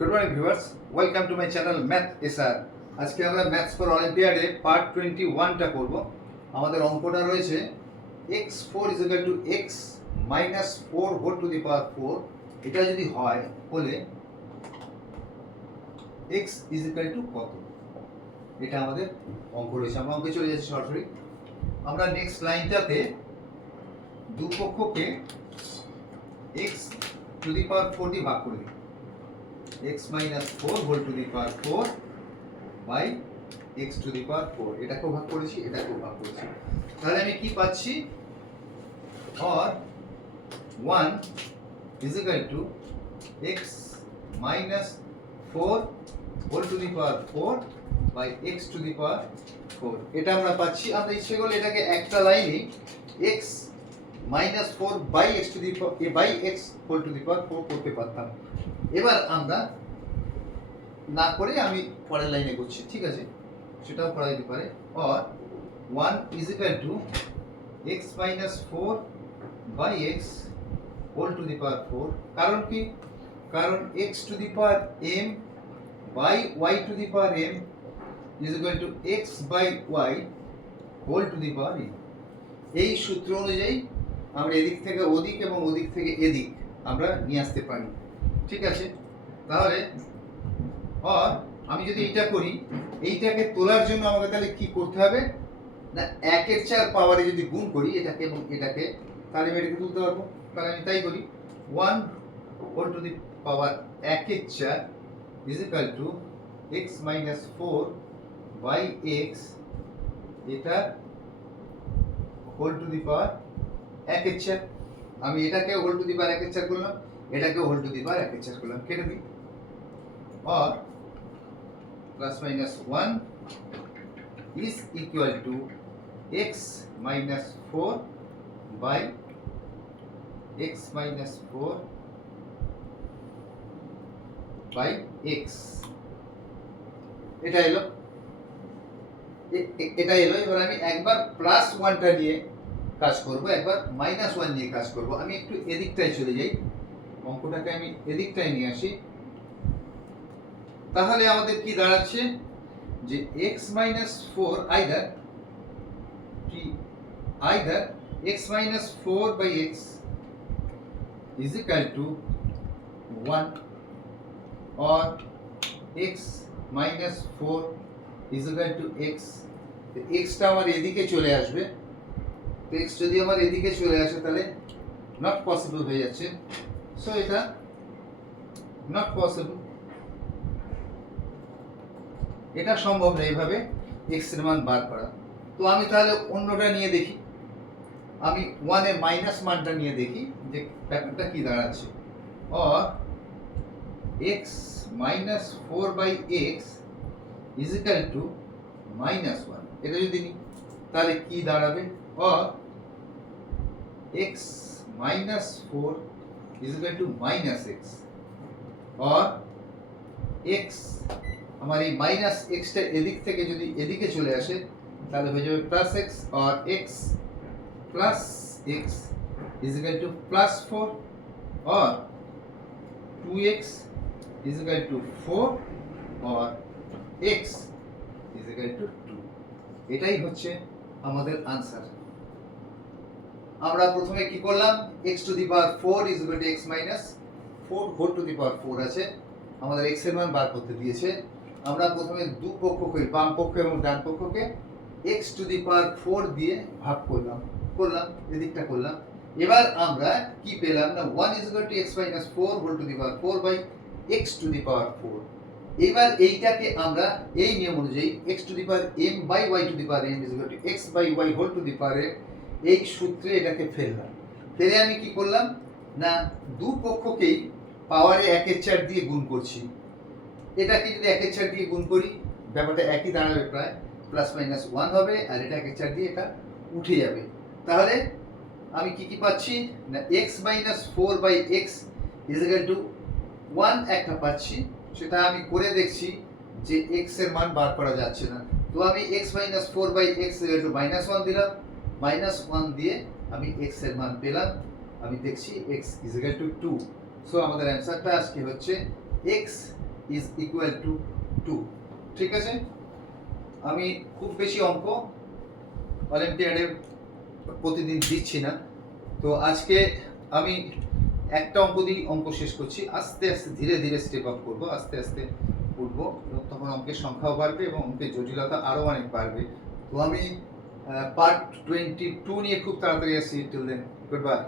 Good morning viewers, welcome to my channel math SR. আজকে আমরা maths for অলিম্পিয়াডে part 21টা করব। আমাদের অঙ্কটা রয়েছে x4 is equal to x minus 4 whole to the power 4। এটা যদি হয় বলে x ইজ ইকুয়াল টু কত, এটা আমাদের অঙ্ক রয়েছে। আমরা অঙ্কে চলে যাচ্ছি সরাসরি। আমরা next লাইনটাতে দুপক্ষকে x to the power 4 দিয়ে ভাগ করে দিই। x minus 4 whole to the power 4 by x to the power 4, এটাকেও ভাগ করেছি, এটাকেও ভাগ করেছি। তাহলে আমি কি পাচ্ছি, or 1 is equal to x minus 4 whole to the power 4 by x to the power 4, এটা আমরা পাচ্ছি। আমরা ইচ্ছে করলে এটাকে একটা লাইনে x minus 4 by x to the by x whole to the power 4 করতে পারতাম। এবার আমরা না করে আমি পরের লাইনে করছি, ঠিক আছে, সেটাও করা যেতে পারে। Or 1 is equal to x minus 4 by x whole to the power 4, কারণ কি, কারণ x to the power m by y to the power m is equal to x by y whole to the power m। এই সূত্র অনুযায়ী আমরা এদিক থেকে ওদিক এবং ওদিক থেকে এদিক আমরা নিয়ে আসতে পারি, ঠিক আছে। তাহলে আর আমি যদি এইটা করি, এইটাকে তোলার জন্য আমাকে তাহলে কি করতে হবে না, 1/4 পাওয়ারে যদি গুণ করি এটাকে এবং এটাকে, তাহলে আমি এটাকে তুলতে পারবো। তাহলে আমি তাই করি, 1 whole to the power 1/4 is equal to x minus 4 by x, এটা হোল টু দি পাওয়ার 1/4। আমি এটাকে হোল টু দি পাওয়ার 1/4 করলাম, এটাকে হোল টু দি পাওয়ার 1/4 করলাম, কেটে দিই। और plus minus 1 is equal to x minus 4 by x minus 4 by x, এটা এলো, এটা এলো। এবার আমি একবার প্লাস 1টা নিয়ে কাজ করব, একবার মাইনাস 1 নিয়ে কাজ করব। আমি একটু এদিকটাই চলে যাই, অঙ্কটাকে আমি এদিকটাই নিয়ে আসি। তাহলে আমাদের কি দাঁড়াচ্ছে যে x minus 4 either x minus 4 by x is equal to 1 or x minus 4 is equal to x। x টা আমার এদিকে চলে আসবে, তো x যদি আমার এদিকে চলে আসে তাহলে নট পসিবল হয়ে যাচ্ছে। সো এটা নট পসিবল, এটা সম্ভব না এইভাবে x এর মান বার করা। তো আমি তাহলে অন্যটা নিয়ে দেখি, আমি 1 এর মাইনাস মানটা নিয়ে দেখি যে ব্যাপারটা কি দাঁড়াচ্ছে। Or x minus 4 by x is equal to -1, এটা যদি নিই তাহলে কি দাঁড়াবে, or x minus 4 is equal to -x, or x, আমার এই মাইনাস এক্সটা এদিক থেকে যদি এদিকে চলে আসে তাহলে হয়ে যাবে প্লাস এক্স, আর x plus x is equal to plus 4, আর 2x ইজ ইকুয়াল টু 4, আর x ইজ ইকুয়াল টু 2। এটাই হচ্ছে আমাদের আনসার। আমরা প্রথমে কি করলাম, x to the power 4 is equal to x minus 4 whole to the power 4 আছে, আমাদের x এর মান বার করতে দিয়েছে। আমরা প্রথমে দুপক্ষকে, বাম পক্ষ এবং ডান পক্ষকে x টু দি পাওয়ার 4 দিয়ে ভাগ করলাম, এদিকটা করলাম। এবার আমরা কি পেলাম না, 1 is equal to x minus 4 whole to the power 4 by x to the power 4। এবার এইটাকে আমরা এই নিয়ম অনুযায়ী x to the power m by y to the power m is equal to x by y whole to the power m, এই সূত্রে এটাকে ফেললাম। ফেলে আমি কি করলাম না, দুপক্ষকেই পাওয়ারে 1/4 দিয়ে গুণ করছি। এটাকে যদি 1/4 দিয়ে গুণ করি ব্যাপারটা একই দাঁড়াবে, প্রায় প্লাস মাইনাস 1 হবে, আর এটা 1/4 দিয়ে এটা উঠে যাবে। তাহলে আমি কি পাচ্ছি না, x minus 4 by x is equal to 1 একটা পাচ্ছি, সেটা আমি করে দেখছি যে x এর মান বার করা যাচ্ছে না। তো আমি x minus 4 by x is equal to -1 দিলাম, -1 দিয়ে আমি x এর মান পেলাম, আমি দেখছি x is equal to 2। So আমাদের অ্যান্সারটা আজকে হচ্ছে x ইজ ইকুয়াল টু 2। ঠিক আছে, আমি খুব বেশি অঙ্ক অলিম্পিয়াডে প্রতিদিন দিচ্ছি না, তো আজকে আমি একটা অঙ্ক দিয়ে অঙ্ক শেষ করছি। আস্তে আস্তে ধীরে ধীরে স্টেপ আপ করবো, আস্তে আস্তে উঠবো, এবং তখন অঙ্কের সংখ্যাও বাড়বে এবং অঙ্কের জটিলতা আরও অনেক বাড়বে। তো আমি পার্ট 22 নিয়ে খুব তাড়াতাড়ি আসছি। Till then, good bye.